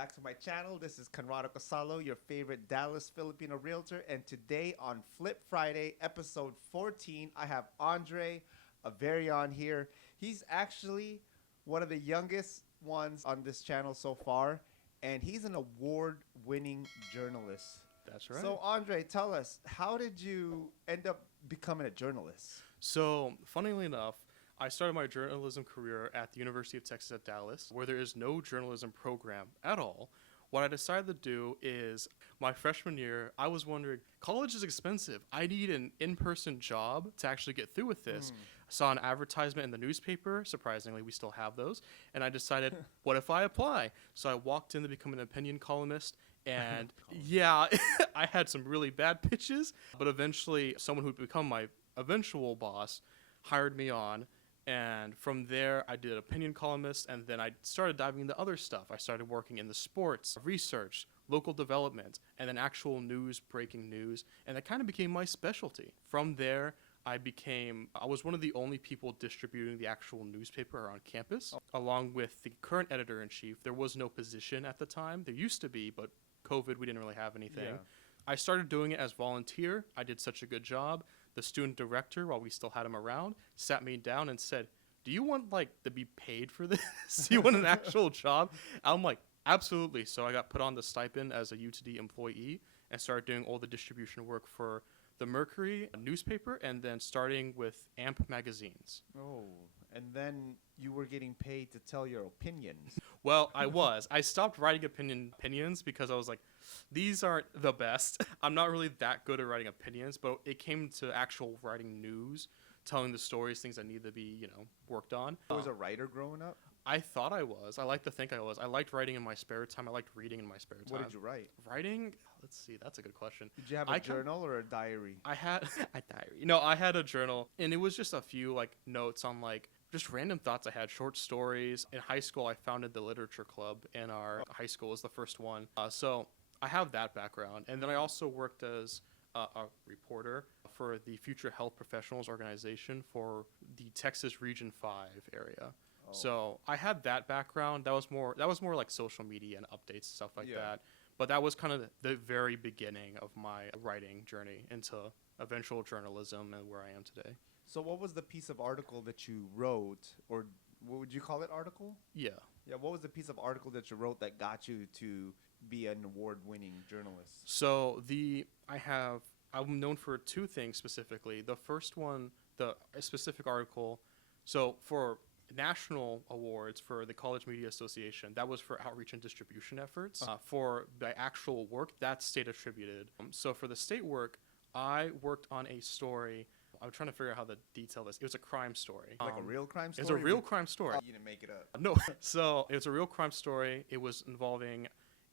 back to my channel. This is Conrado Casallo, your favorite Dallas Filipino realtor. And today on Flip Friday, episode 14, I have Andre Averion here. He's actually one of the youngest ones on this channel so far, and he's an award-winning journalist. That's right. So, Andre, tell us, how did you end up becoming a journalist? So, funnily enough, I started my journalism career at the University of Texas at Dallas, where there is no journalism program at all. What I decided to do is, my freshman year, I was wondering, college is expensive. I need an in-person job to actually get through with this. I saw an advertisement in the newspaper. Surprisingly, we still have those. And I decided, what if I apply? So I walked in to become an opinion columnist. And yeah, I had some really bad pitches. But eventually, someone who'd become my eventual boss hired me on. And from there, I did opinion columnist, and then I started diving into other stuff. I started working in the sports, research, local development, and then actual news, breaking news, and that kind of became my specialty. From there, I was one of the only people distributing the actual newspaper on campus, along with the current editor-in-chief. There was no position at the time. There used to be, but COVID, we didn't really have anything. Yeah. I started doing it as volunteer. I did such a good job. The student director, while we still had him around, sat me down and said, "Do you want to be paid for this? Do you want an actual job?" I'm like, "Absolutely." So I got put on the stipend as a UTD employee and started doing all the distribution work for the Mercury newspaper, and then starting with AMP magazines. Oh, and then you were getting paid to tell your opinions. Well, I stopped writing opinions because I was like, these aren't the best. I'm not really that good at writing opinions, but it came to actual writing news, telling the stories, things that need to be, worked on. I was a writer growing up. I thought I was. I like to think I was. I liked writing in my spare time. I liked reading in my spare time. What did you write? Writing? Let's see. That's a good question. Did you have a journal or a diary? I had a diary. No, I had a journal, and it was just a few notes on just random thoughts I had, short stories. In high school, I founded the literature club in our high school. It was the first one. So I have that background. And then I also worked as a reporter for the Future Health Professionals Organization for the Texas Region 5 area. Oh. So I had that background. That was more like social media and updates, stuff like that. But that was kind of the very beginning of my writing journey into eventual journalism and where I am today. So what was the piece of article that you wrote, or what would you call it, article? Yeah. Yeah, what was the piece of article that you wrote that got you to be an award-winning journalist? So I'm known for two things specifically. The first one, a specific article, so for national awards for the College Media Association, that was for outreach and distribution efforts. For the actual work, that's state attributed. So for the state work, I worked on a story. I'm trying to figure out how to detail this. It was a crime story. Like a real crime story? It was a real crime story. You didn't make it up. No. So it was a real crime story. It was involving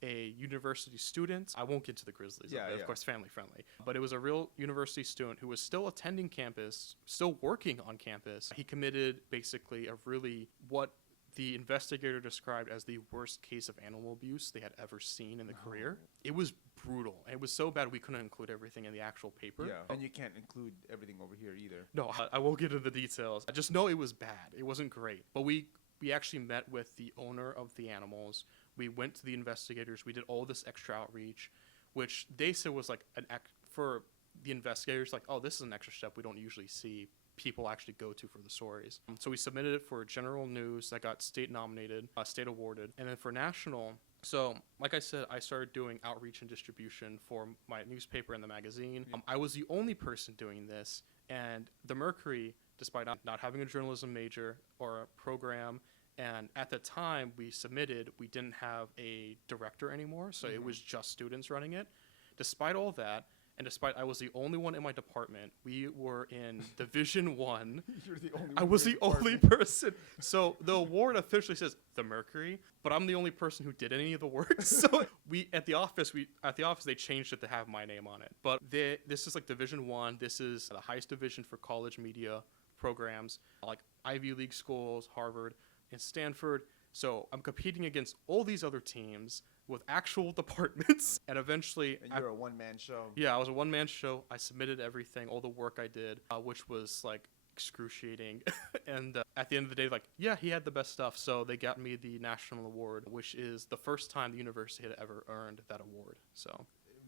a university student. I won't get to the Grizzlies. Of course, family friendly. But it was a real university student who was still attending campus, still working on campus. He committed basically what the investigator described as the worst case of animal abuse they had ever seen in the career. It was brutal. It was so bad we couldn't include everything in the actual paper. Yeah, and you can't include everything over here either. No, I won't get into the details. I just know it was bad. It wasn't great. But we actually met with the owner of the animals. We went to the investigators. We did all this extra outreach, which they said was for the investigators, oh, this is an extra step we don't usually see people actually go to for the stories. So we submitted it for general news that got state nominated, state awarded. And then for national, so like I said, I started doing outreach and distribution for my newspaper and the magazine. I was the only person doing this. And the Mercury, despite not having a journalism major or a program, and at the time we didn't have a director anymore, so it was just students running it. Despite all that, and despite I was the only one in my department, we were in Division 1. You're the only one. I was the only person. So the award officially says the Mercury, but I'm the only person who did any of the work. So at the office they changed it to have my name on it. But this is Division 1. This is the highest division for college media programs, like Ivy League schools, Harvard, and Stanford. So I'm competing against all these other teams with actual departments, and eventually... And you're a one-man show. Yeah, I was a one-man show. I submitted everything, all the work I did, which was excruciating. And at the end of the day, like, yeah, he had the best stuff. So they got me the national award, which is the first time the university had ever earned that award. So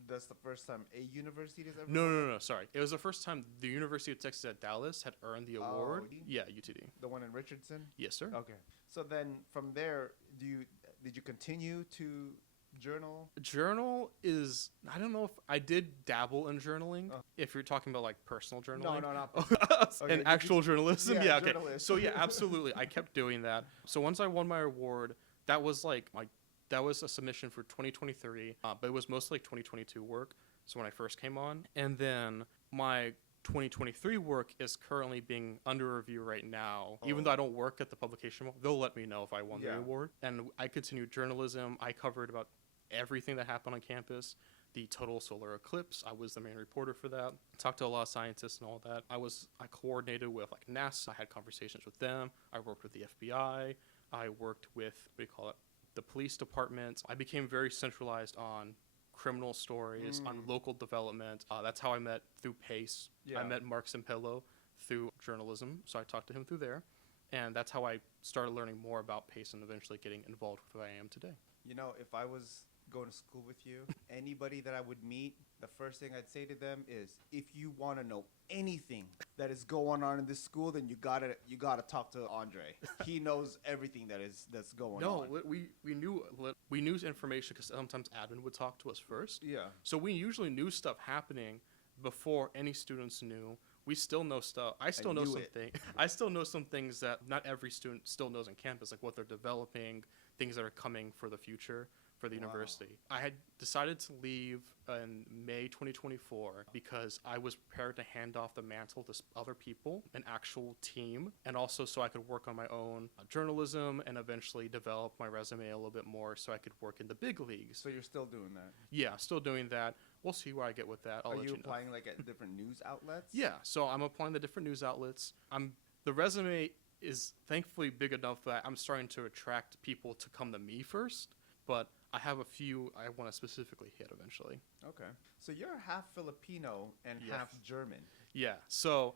That's the first time a university has ever. no. Sorry, it was the first time the University of Texas at Dallas had earned the award. UTD? Yeah, UTD. The one in Richardson. Yes, sir. Okay. So then from there, did you continue to journal? Journal is, I don't know if I did dabble in journaling. If you're talking about like personal journaling. No, not. And Okay, actual journalism. Yeah, Yeah, okay. journalist. So yeah, absolutely. I kept doing that. So once I won my award, that was like that was a submission for 2023, but it was mostly like 2022 work. So when I first came on, and then my 2023 work is currently being under review right now. Even though I don't work at the publication, they'll let me know if I won the award. And I continued journalism. I covered about everything that happened on campus. The total solar eclipse, I was the main reporter for that. Talked to a lot of scientists and all that. I coordinated with like NASA. I had conversations with them. I worked with the FBI. I worked with, the police department. I became very centralized on criminal stories, on local development. That's how I met through PACE. Yeah. I met Mark Simpello through journalism, so I talked to him through there. And that's how I started learning more about PACE and eventually getting involved with what I am today. You know, if I was going to school with you, anybody that I would meet, the first thing I'd say to them is, if you want to know anything that is going on in this school, then you gotta talk to Andre. He knows everything that's going on. No, we knew information because sometimes admin would talk to us first. Yeah. So we usually knew stuff happening before any students knew. We still know stuff. I still know I still know some things that not every student still knows on campus, like what they're developing, things that are coming for the future for the university. I had decided to leave in May 2024 because I was prepared to hand off the mantle to other people, an actual team, and also so I could work on my own journalism and eventually develop my resume a little bit more so I could work in the big leagues. So you're still doing that? Yeah, still doing that. We'll see where I get with that. I'll Are let you you know. applying like at different news outlets? Yeah, so I'm applying to different news outlets. The resume is thankfully big enough that I'm starting to attract people to come to me first, but I have a few I want to specifically hit eventually. Okay. So you're half Filipino and Yes. half German. Yeah, so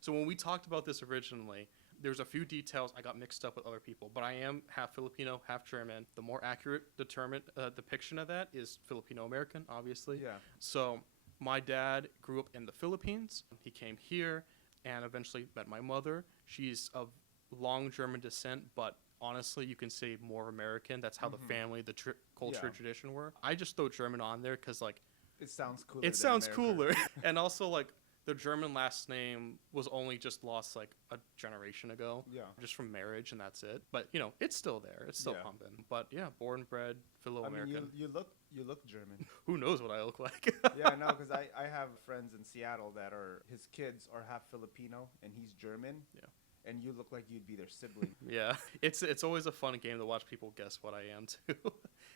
so when we talked about this originally, there's a few details I got mixed up with other people, but I am half Filipino, half German. The more accurate depiction of that is Filipino-American, obviously. Yeah. So my dad grew up in the Philippines. He came here and eventually met my mother. She's of long German descent, but honestly, you can say more American. That's how the family, culture, tradition were. I just throw German on there because, like, It sounds cooler. it sounds cooler. And also, like, the German last name was only just lost, like, a generation ago. Yeah. Just from marriage, and that's it. But, you know, it's still there. It's still pumping. But, yeah, born and bred, I mean, Philo-American. you look German. Who knows what I look like? Yeah, no, because I have friends in Seattle that his kids are half Filipino and he's German. Yeah. And you look like you'd be their sibling. Yeah, it's always a fun game to watch people guess what I am too,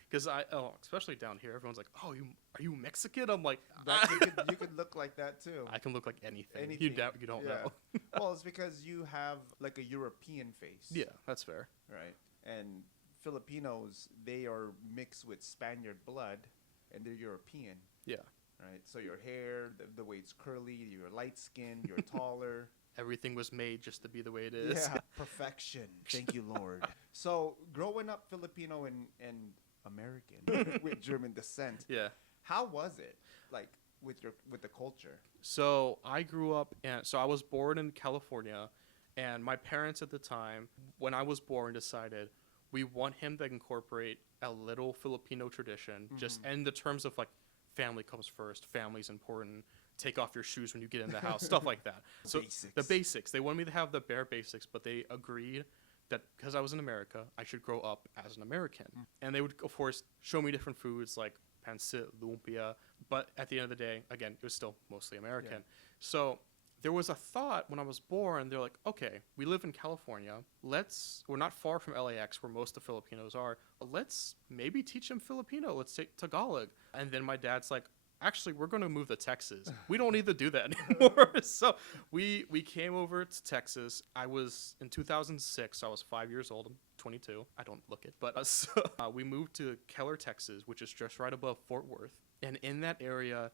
because especially down here, everyone's like, "Oh, are you Mexican?" I'm like, You could look like that too. I can look like anything. Anything. You don't know. Well, it's because you have like a European face. Yeah, that's fair. Right. And Filipinos, they are mixed with Spaniard blood, and they're European. Yeah. Right. So your hair, the way it's curly, you're light skinned, you're taller. Everything was made just to be the way it is. Yeah, perfection. Thank you, Lord. So, growing up Filipino and American with German descent, Yeah. how was it like with the culture? So I grew up, so I was born in California, and my parents at the time, when I was born, decided we want him to incorporate a little Filipino tradition, just in the terms of like family comes first, family's important. Take off your shoes when you get in the house, stuff like that. So Basics. the basics. They wanted me to have the bare basics, but they agreed that because I was in America, I should grow up as an American. And they would, of course, show me different foods like pancit, lumpia. But at the end of the day, again, it was still mostly American. Yeah. So there was a thought when I was born, they're like, okay, we live in California. We're not far from LAX where most of the Filipinos are. Let's maybe teach them Filipino. Let's take Tagalog. And then my dad's like, actually, we're going to move to Texas. We don't need to do that anymore. So we came over to Texas. I was in 2006. I was 5 years old. I'm 22. I don't look it. But we moved to Keller, Texas, which is just right above Fort Worth. And in that area,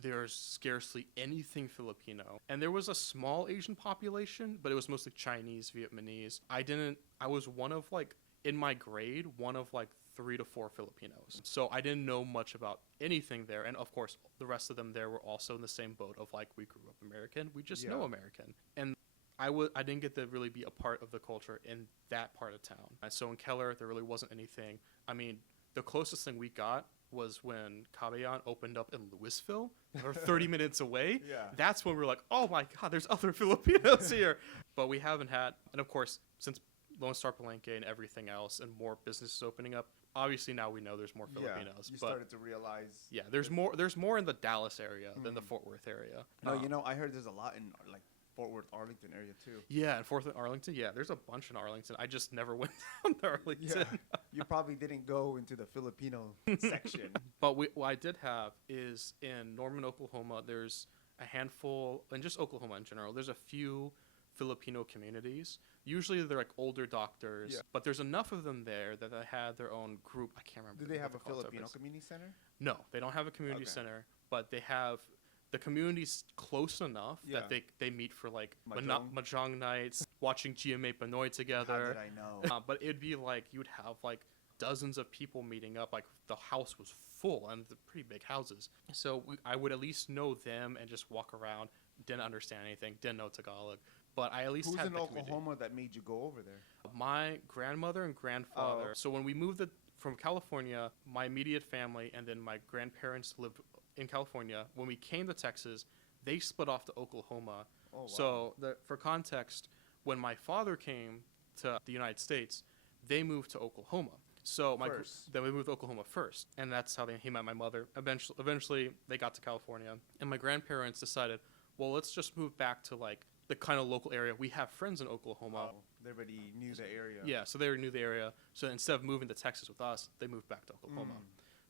there's scarcely anything Filipino. And there was a small Asian population, but it was mostly Chinese, Vietnamese. I was one of like, in my grade, one of like 3 to 4 Filipinos. So I didn't know much about anything there. And of course, the rest of them there were also in the same boat of like, we grew up American. We just know American. And I didn't get to really be a part of the culture in that part of town. And so in Keller, there really wasn't anything. I mean, the closest thing we got was when Averion opened up in Louisville, or 30 minutes away. Yeah. That's when we were like, oh my God, there's other Filipinos here. But we haven't had, and of course, since Lone Star Palenque and everything else and more businesses opening up, obviously now we know there's more Filipinos. You started to realize. Yeah, there's more in the Dallas area than the Fort Worth area. No, I heard there's a lot in like Fort Worth, Arlington area too. Yeah, in Fort Worth, Arlington. Yeah, there's a bunch in Arlington. I just never went down to Arlington. Yeah. You probably didn't go into the Filipino section. But what I did have is in Norman, Oklahoma, there's a handful, and just Oklahoma in general, there's a few Filipino communities. Usually they're like older doctors, but there's enough of them there that they had their own group. I can't remember. Do they have a Filipino community center? No, they don't have a community center, but they have the community's close enough that they meet for like mahjong nights, watching GMA Pinoy together. How did I know? But it'd be like you'd have like dozens of people meeting up. Like the house was full, and the pretty big houses. So I would at least know them and just walk around. Didn't understand anything. Didn't know Tagalog. But I at least Who's had in the Oklahoma community. that made you go over there? My grandmother and grandfather. So when we moved from California, my immediate family and then my grandparents lived in California. When we came to Texas, they split off to Oklahoma. Oh, wow. So for context, when my father came to the United States, they moved to Oklahoma. So then we moved to Oklahoma first, and that's how he met my mother. Eventually, they got to California, and my grandparents decided, well, let's just move back to like the kind of local area. We have friends in Oklahoma. Oh, they already knew the area. Yeah, so they knew the area. So instead of moving to Texas with us, they moved back to Oklahoma.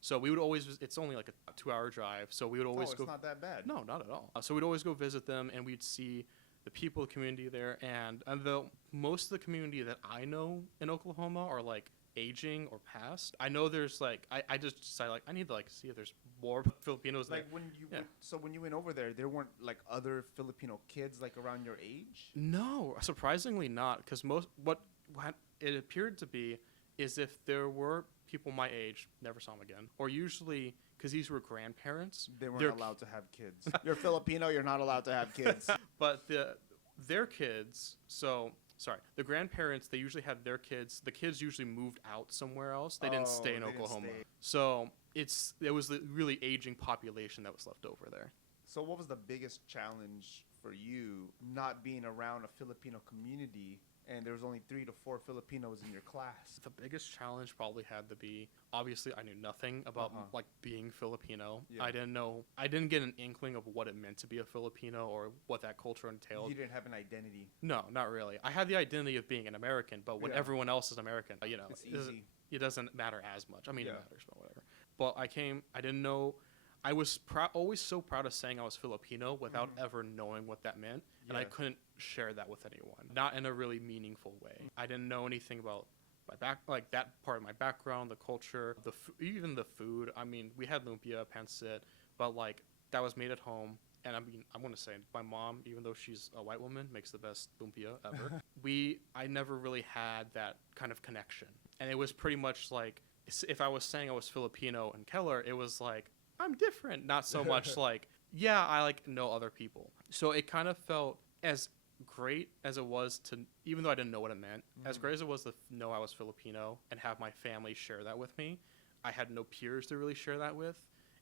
So we would always, it's only like a 2-hour drive. So we would always go. It's not that bad. No, not at all. So we'd always go visit them, and we'd see the people, the community there. And most of the community that I know in Oklahoma are like aging or past. I know there's like, I just decided like, I need to like see if there's more Filipinos like there. When you went over there weren't like other Filipino kids like around your age? No, surprisingly not, because what it appeared to be is if there were people my age, never saw them again, or usually because these were grandparents, they weren't allowed to have kids. You're Filipino, you're not allowed to have kids. But their kids, the grandparents, they usually had their kids. The kids usually moved out somewhere else. They didn't stay in Oklahoma. So it was the really aging population that was left over there. So what was the biggest challenge for you not being around a Filipino community and there was only 3 to 4 Filipinos in your class? The biggest challenge probably had to be, obviously I knew nothing about like being Filipino. Yeah. I didn't get an inkling of what it meant to be a Filipino or what that culture entailed. You didn't have an identity. No, not really. I had the identity of being an American, but when everyone else is American, it's easy. It doesn't matter as much. I mean, it matters, but whatever. But I didn't know. I was always so proud of saying I was Filipino without ever knowing what that meant. And I couldn't share that with anyone, not in a really meaningful way. I didn't know anything about like that part of my background, the culture, even the food. I mean, we had lumpia, pancit, but like that was made at home. And I mean, I'm gonna say my mom, even though she's a white woman, makes the best lumpia ever. I never really had that kind of connection, and it was pretty much like if I was saying I was Filipino in Keller, it was like I'm different, not so much like I like know other people. So it kind of felt as great as it was to, even though I didn't know what it meant, as great as it was to know I was Filipino and have my family share that with me, I had no peers to really share that with.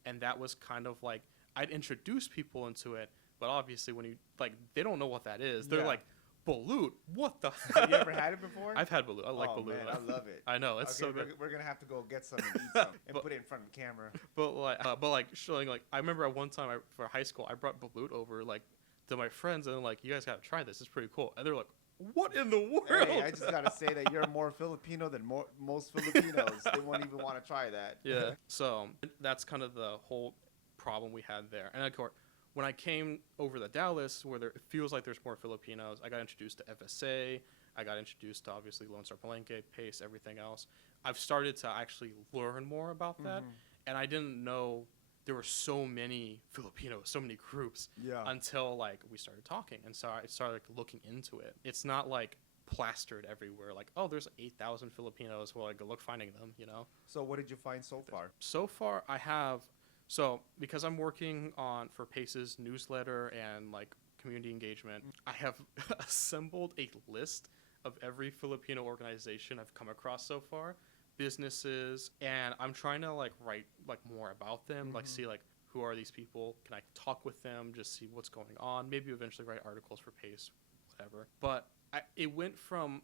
And that was kind of like, I'd introduce people into it, but obviously when you, like, they don't know what that is. They're like, balut, what the? Have you ever had it before? I've had balut. I like balut. Man, I love it. I know, it's so good. We're gonna have to go get some and eat some and put it in front of the camera. But like showing like, I remember at one time for high school, I brought balut over like to my friends and like, you guys gotta try this. It's pretty cool. And they're like, what in the world? Hey, I just gotta say that you're more Filipino than most Filipinos. They won't even want to try that. Yeah. So that's kind of the whole problem we had there. And of course, when I came over to Dallas, where it feels like there's more Filipinos, I got introduced to FSA. I got introduced to, obviously, Lone Star Palenque, Pace, everything else. I've started to actually learn more about that. And I didn't know there were so many Filipinos, so many groups until like we started talking. And so I started like looking into it. It's not like plastered everywhere. Like, oh, there's 8,000 Filipinos. Well, I go look finding them, you know? So what did you find so far? So far I have, so because I'm working on for PACE's newsletter and like community engagement, I have assembled a list of every Filipino organization I've come across so far, businesses, and I'm trying to like write like more about them, like see like who are these people, can I talk with them, just see what's going on, maybe eventually write articles for PACE, whatever. But it went from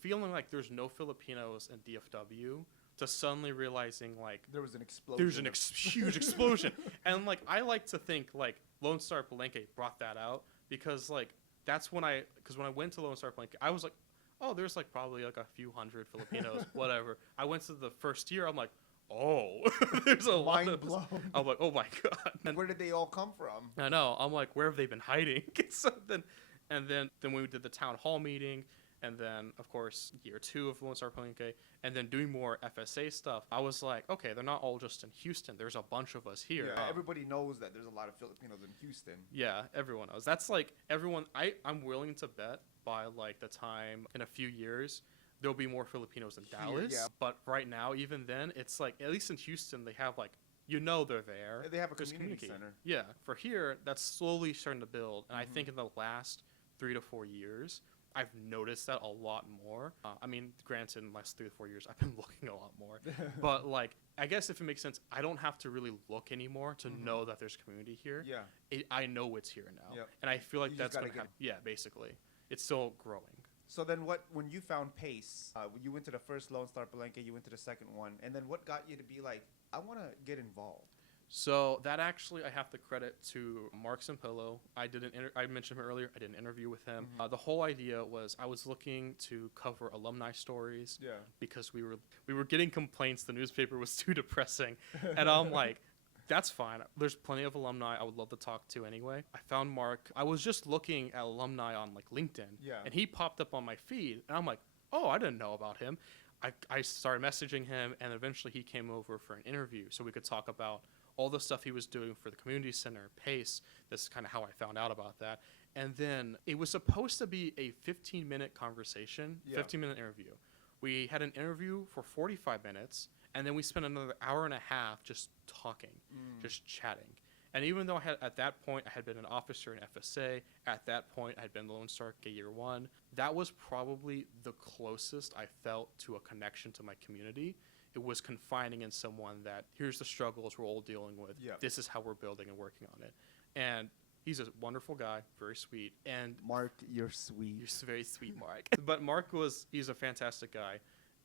feeling like there's no Filipinos in DFW to suddenly realizing like there was an explosion. There's huge explosion. And like I like to think like Lone Star Palenque brought that out, because like that's when I went to Lone Star Palenque, I was like, oh, there's like probably like a few hundred Filipinos, whatever. I went to the first year, I'm like, oh, there's a lot of blown. I'm like, oh my God. And where did they all come from? I know. I'm like, where have they been hiding? then we did the town hall meeting, and then of course year 2 of Lone Star Palenque, and then doing more FSA stuff. I was like, okay, they're not all just in Houston. There's a bunch of us here. Yeah, everybody knows that there's a lot of Filipinos in Houston. Yeah, everyone knows. That's like everyone. I'm willing to bet by like the time in a few years there'll be more Filipinos in Dallas. Yeah. But right now, even then, it's like at least in Houston they have like, you know, they're there. They have a community center. Yeah, for here that's slowly starting to build, and I think in the last 3 to 4 years, I've noticed that a lot more. I mean, granted, in the last 3 to 4 years, I've been looking a lot more. But, like, I guess if it makes sense, I don't have to really look anymore to know that there's community here. Yeah. I know it's here now. Yep. And I feel like You that's just going to gotta happen. Yeah, basically. It's still growing. So then when you found PACE, you went to the first Lone Star Palenque, you went to the second one, and then what got you to be like, I want to get involved? So that actually I have to credit to Mark Sampillo. I mentioned him earlier. I did an interview with him. The whole idea was I was looking to cover alumni stories. Yeah. Because we were getting complaints the newspaper was too depressing, and I'm like, that's fine. There's plenty of alumni I would love to talk to anyway. I found Mark. I was just looking at alumni on like LinkedIn. Yeah. And he popped up on my feed, and I'm like, oh, I didn't know about him. I started messaging him, and eventually he came over for an interview so we could talk about all the stuff he was doing for the community center, PACE. This is kind of how I found out about that. And then it was supposed to be a 15-minute conversation, 15-minute interview. We had an interview for 45 minutes, and then we spent another hour and a half just talking, just chatting. And even though at that point I had been an officer in FSA, at that point I had been Lone Star Year 1, that was probably the closest I felt to a connection to my community. It was confining in someone that here's the struggles we're all dealing with. Yeah. This is how we're building and working on it. And he's a wonderful guy, very sweet. And Mark, you're sweet. You're very sweet, Mark. But he's a fantastic guy.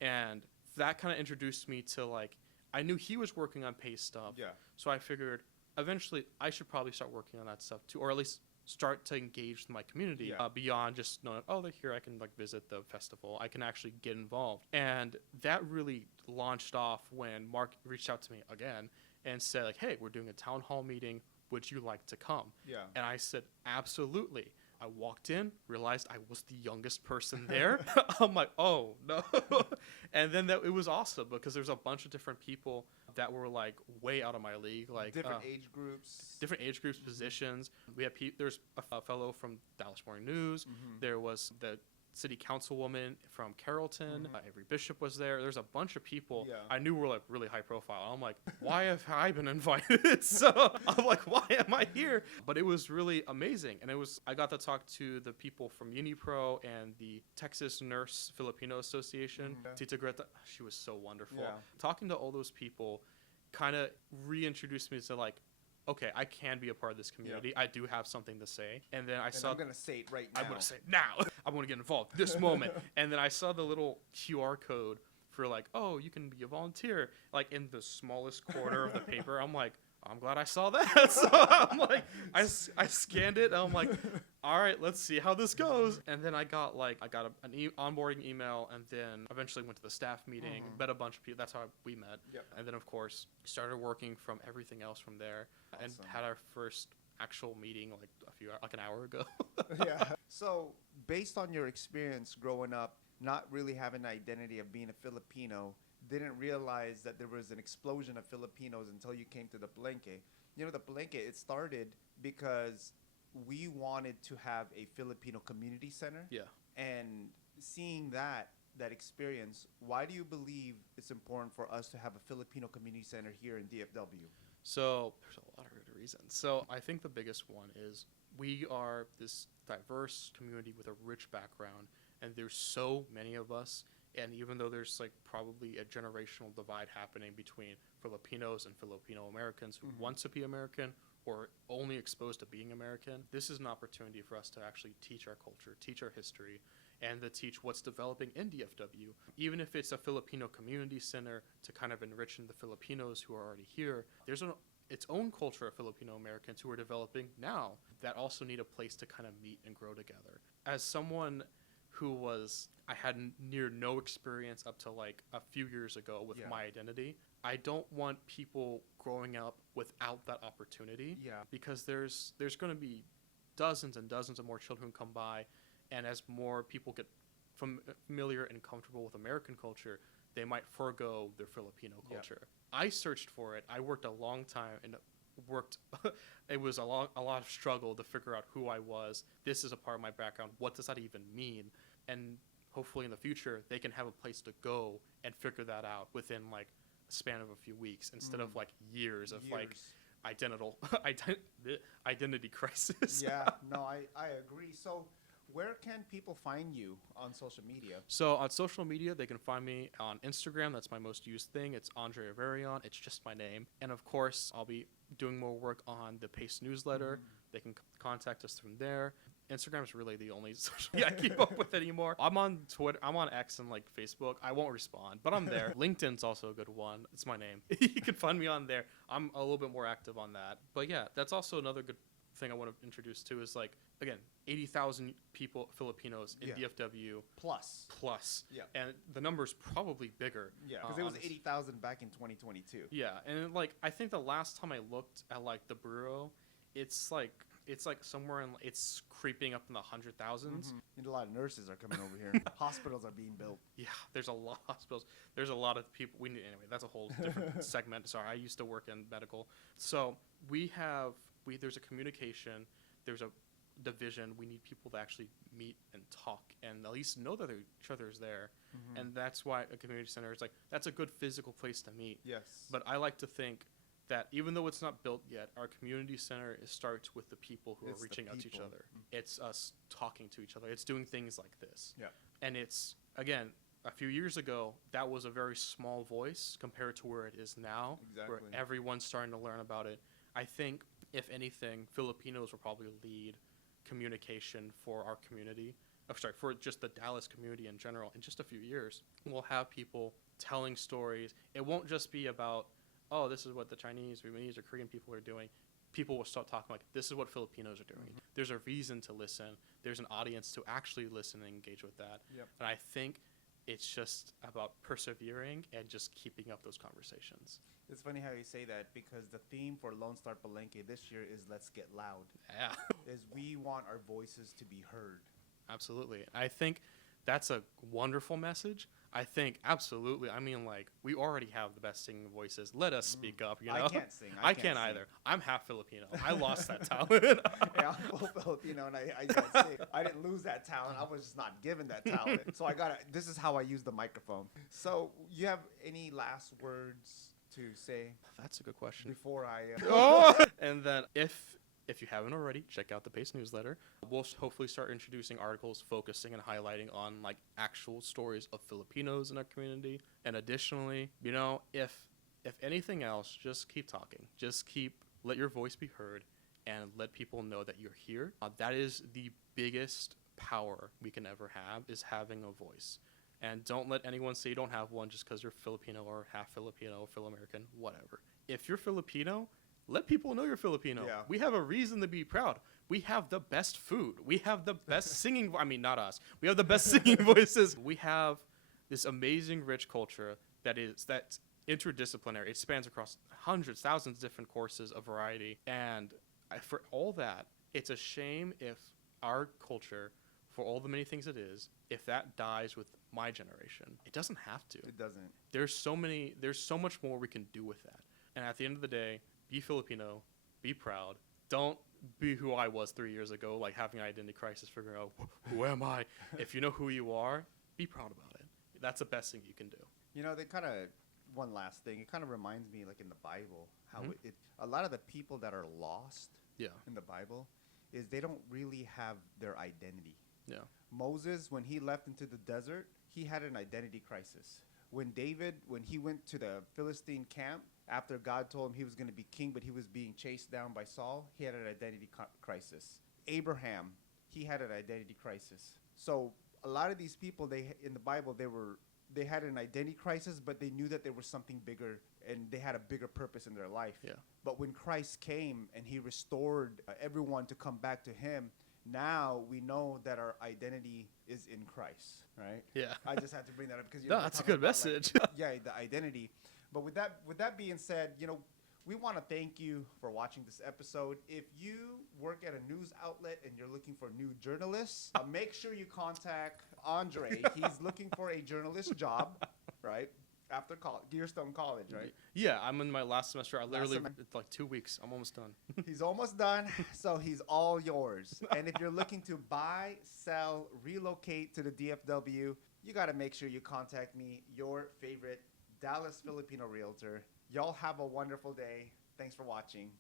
And that kind of introduced me to like, I knew he was working on PACE stuff. Yeah. So I figured eventually I should probably start working on that stuff too, or at least start to engage my community beyond just knowing, oh, they're here, I can like visit the festival. I can actually get involved. And that really launched off when Mark reached out to me again and said like, hey, we're doing a town hall meeting. Would you like to come? Yeah. And I said, absolutely. I walked in, realized I was the youngest person there. I'm like, oh, no. And then it was awesome because there's a bunch of different people that were like way out of my league. Like different age groups. Different age groups, positions. We had there's a fellow from Dallas Morning News. There was the city councilwoman from Carrollton. Avery Bishop was there. There's a bunch of people I knew were like really high profile. I'm like, why have I been invited? So I'm like, why am I here? But it was really amazing. And I got to talk to the people from UniPro and the Texas Nurse Filipino Association. Tita Greta, she was so wonderful. Yeah. Talking to all those people kind of reintroduced me to like, okay, I can be a part of this community. I do have something to say. And then I'm going to say it right now. I'm going to say it now. I want to get involved this moment. And then I saw the little QR code for like, oh, you can be a volunteer, like in the smallest corner of the paper. I'm like, I'm glad I saw that. So I'm like, I scanned it. And I'm like, all right, let's see how this goes. And then I got an onboarding email, and then eventually went to the staff meeting, met a bunch of people. That's how we met. Yep. And then of course started working from everything else from there, and had our first actual meeting like an hour ago. Yeah. So based on your experience growing up, not really having an identity of being a Filipino, didn't realize that there was an explosion of Filipinos until you came to the Palenque. You know, the Palenque, it started because we wanted to have a Filipino community center. Yeah. And seeing that experience, why do you believe it's important for us to have a Filipino community center here in DFW? So there's a lot of good reasons. So I think the biggest one is we are this diverse community with a rich background, and there's so many of us. And even though there's like probably a generational divide happening between Filipinos and Filipino Americans who want to be American or only exposed to being American, this is an opportunity for us to actually teach our culture, teach our history, and to teach what's developing in DFW. Even if it's a Filipino community center to kind of enrich the Filipinos who are already here, there's its own culture of Filipino Americans who are developing now that also need a place to kind of meet and grow together. As someone who I had near no experience up to like a few years ago with my identity, I don't want people growing up without that opportunity. Yeah. Because there's going to be dozens and dozens of more children come by, and as more people get familiar and comfortable with American culture, they might forego their Filipino culture. I searched for it. I worked a long time and it was a lot of struggle to figure out who I was. This is a part of my background. What does that even mean? And hopefully in the future they can have a place to go and figure that out within like a span of a few weeks instead of like years of like identity crisis. Yeah, no, I agree. So where can people find you on social media? So on social media, they can find me on Instagram. That's my most used thing. It's Andre Averion. It's just my name. And of course, I'll be doing more work on the Pace newsletter. They can contact us from there. Instagram is really the only social media I keep up with anymore. I'm on Twitter. I'm on X and like Facebook. I won't respond, but I'm there. LinkedIn's also a good one. It's my name. You can find me on there. I'm a little bit more active on that. But yeah, that's also another good thing I want to introduce too is like, again, 80,000 people, Filipinos in DFW. Plus. Yeah. And the number's probably bigger. Yeah, because it was 80,000 back in 2022. Yeah, and like I think the last time I looked at like the bureau, it's like somewhere in it's creeping up in the 100,000s. And a lot of nurses are coming over here. Hospitals are being built. Yeah, there's a lot of hospitals. There's a lot of people. Anyway, that's a whole different segment. Sorry, I used to work in medical. So there's a communication. There's a division. We need people to actually meet and talk and at least know that each other is there. And that's why a community center is like, that's a good physical place to meet. Yes. But I like to think that even though it's not built yet, our community center starts with the people who are reaching out to each other. It's us talking to each other. It's doing things like this. Yeah. And it's, again, a few years ago, that was a very small voice compared to where it is now, where everyone's starting to learn about it. I think, if anything, Filipinos will probably lead communication for our community. For just the Dallas community in general. In just a few years, we'll have people telling stories. It won't just be about, oh, this is what the Chinese, Vietnamese, or Korean people are doing. People will start talking like, this is what Filipinos are doing. There's a reason to listen. There's an audience to actually listen and engage with that. And I think it's just about persevering and just keeping up those conversations. It's funny how you say that because the theme for Lone Star Palenque this year is Let's Get Loud. Yeah. Is we want our voices to be heard. Absolutely. I think that's a wonderful message. I think absolutely. I mean, like, we already have the best singing voices. Let us speak up, you know? I can't sing. I can't either. I'm half Filipino. I lost that talent. Yeah, I'm full Filipino, and I can't sing. I didn't lose that talent. I was just not given that talent. So this is how I use the microphone. So you have any last words to say? That's a good question. Before I... And then if you haven't already, check out the Pace newsletter. We'll hopefully start introducing articles focusing and highlighting on like actual stories of Filipinos in our community. And additionally, you know, if anything else, just keep talking. Just let your voice be heard and let people know that you're here. That is the biggest power we can ever have, is having a voice. And don't let anyone say you don't have one just because you're Filipino or half Filipino, Fil-American, whatever. If you're Filipino, let people know you're Filipino. Yeah. We have a reason to be proud. We have the best food. We have the best singing. I mean, not us. We have the best singing voices. We have this amazing, rich culture that's interdisciplinary. It spans across hundreds, thousands of different courses of variety. And for all that, it's a shame if our culture, for all the many things it is, if that dies with my generation. It doesn't have to. It doesn't. There's so much more we can do with that. And at the end of the day, be Filipino, be proud. Don't be who I was 3 years ago, like having an identity crisis, figuring out who am I. If you know who you are, be proud about it. That's the best thing you can do. You know, they kind of, one last thing, it kind of reminds me, like in the Bible, how Mhm. a lot of the people that are lost Yeah. in the Bible is they don't really have their identity. Yeah. Moses, when he left into the desert, he had an identity crisis. When he went to the Philistine camp, after God told him he was going to be king, but he was being chased down by Saul, he had an identity crisis. Abraham, he had an identity crisis. So a lot of these people, in the Bible, they had an identity crisis, but they knew that there was something bigger and they had a bigger purpose in their life. Yeah. But when Christ came and he restored everyone to come back to him, now we know that our identity is in Christ, right? Yeah. I just had to bring that up because No, that's a good message. Yeah, the identity. But with that being said, we want to thank you for watching this episode. If you work at a news outlet and you're looking for new journalists, make sure you contact Andre. He's looking for a journalist job, right? After college, you're still in college, right? Yeah, I'm in my last semester. It's like 2 weeks. I'm almost done. He's almost done, so he's all yours. And if you're looking to buy, sell, relocate to the DFW, you got to make sure you contact me, your favorite Dallas Filipino realtor. Y'all have a wonderful day. Thanks for watching.